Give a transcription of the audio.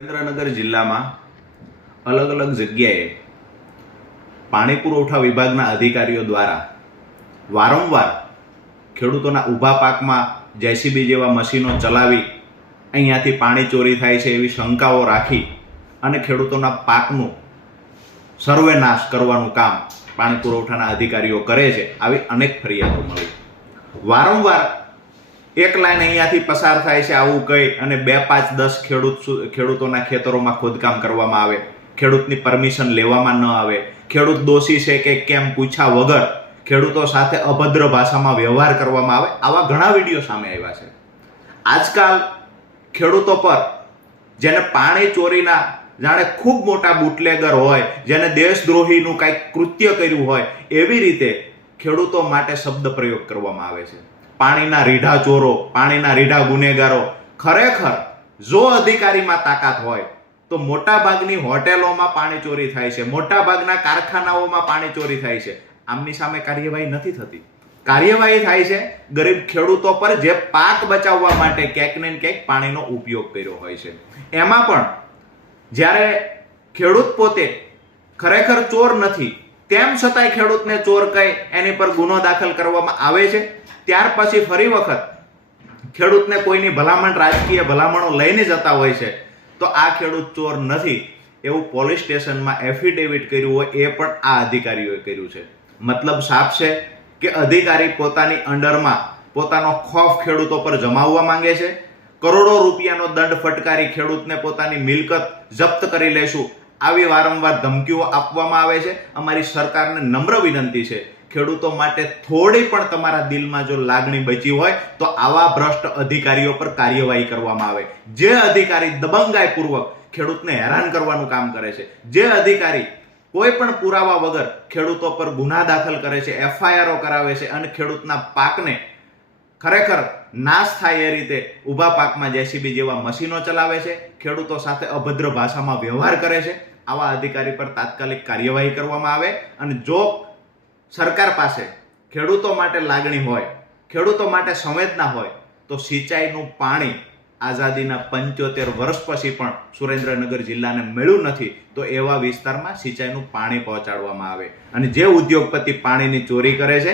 સુરેન્દ્રનગર જિલ્લામાં અલગ અલગ જગ્યાએ પાણી પુરવઠા વિભાગના અધિકારીઓ દ્વારા વારંવાર ખેડૂતોના ઊભા પાકમાં જેસીબી જેવા મશીનો ચલાવી અહીંયાથી પાણી ચોરી થાય છે એવી શંકાઓ રાખી અને ખેડૂતોના પાકનું સર્વે નાશ કરવાનું કામ પાણી પુરવઠાના અધિકારીઓ કરે છે, આવી અનેક ફરિયાદો મળી. વારંવાર એક લાઈન અહીંયાથી પસાર થાય છે આવું કહી અને બે પાંચ દસ ખેડૂત ખેડૂતોના ખેતરોમાં ખોદકામ કરવામાં આવે. ખેડૂતની પરમિશન લેવામાં ન આવે. ખેડૂત દોષી છે કે કેમ પૂછ્યા વગર ખેડૂતો સાથે અભદ્ર ભાષામાં વ્યવહાર કરવામાં આવે. આવા ઘણા વીડિયો સામે આવ્યા છે. આજકાલ ખેડૂતો પર જેને પાણી ચોરીના, જાણે ખૂબ મોટા બુટલેગર હોય, જેને દેશદ્રોહીનું કાંઈક કૃત્ય કર્યું હોય, એવી રીતે ખેડૂતો માટે શબ્દ પ્રયોગ કરવામાં આવે છે. પાણીના રીઢા ચોરો, પાણીના રીઢા ગુનેગારો, ખરેખર જો અધિકારીમાં તાકાત હોય, તો મોટાભાગની હોટેલોમાં પાણી ચોરી થાય છે, મોટાભાગના કારખાનાઓમાં પાણી ચોરી થાય છે. આમની સામે કાર્યવાહી નથી થતી. કાર્યવાહી થાય છે ગરીબ ખેડૂતો પર જે પાક બચાવવા માટે ક્યાંક ને ક્યાંક પાણીનો ઉપયોગ કર્યો હોય છે. એમાં પણ જ્યારે ખેડૂત પોતે ખરેખર ચોર નથી, તેમ છતાંય ખેડૂતને ચોર કહી, એની પર ગુનો દાખલ કરવામાં આવે છે. ત્યાર પછી ફરી વખત ખેડૂતને કોઈની ભલામણ, રાજકીય ભલામણો લઈને જતા હોય છે, તો આ ખેડૂત ચોર નથી. એવું પોલીસ સ્ટેશનમાં એફિડેવિટ કર્યું હોય, એ પણ આ અધિકારીઓએ કર્યું છે. મતલબ સાફ છે કે અધિકારી પોતાની અંડરમાં પોતાનો ખોફ ખેડૂતો પર જમાવવા માંગે છે. કરોડો રૂપિયાનો દંડ ફટકારી ખેડૂતને પોતાની મિલકત જપ્ત કરી લેશું. આવી વારંવાર ધમકીઓ આપવામાં આવે છે. અમારી સરકારને નમ્ર વિનંતી છે ખેડૂતો માટે થોડી પણ તમારા દિલમાં જો લાગણી બચી હોય, તો આવા ભ્રષ્ટ અધિકારીઓ પર કાર્યવાહી કરવામાં આવે. જે અધિકારી દબંગાઈપૂર્વક ખેડૂતને હેરાન કરવાનું કામ કરે છે, જે અધિકારી કોઈ પણ પુરાવા વગર ખેડૂતો પર ગુના દાખલ કરે છે, એફઆઈઆરઓ કરાવે છે અને ખેડૂતના પાકને ખરેખર નાશ થાય એ રીતે ઊભા પાકમાં જેસીબી જેવા મશીનો ચલાવે છે, ખેડૂતો સાથે અભદ્ર ભાષામાં વ્યવહાર કરે છે, આવા અધિકારી પર તાત્કાલિક કાર્યવાહી કરવામાં આવે અને જો સરકાર પાસે ખેડૂતો માટે લાગણી હોય, ખેડૂતો માટે સંવેદના હોય, તો સિંચાઈનું પાણી આઝાદીના પંચોતેર વર્ષ પછી પણ સુરેન્દ્રનગર જિલ્લાને મળ્યું નથી, તો એવા વિસ્તારમાં સિંચાઈનું પાણી પહોંચાડવામાં આવે. અને જે ઉદ્યોગપતિ પાણીની ચોરી કરે છે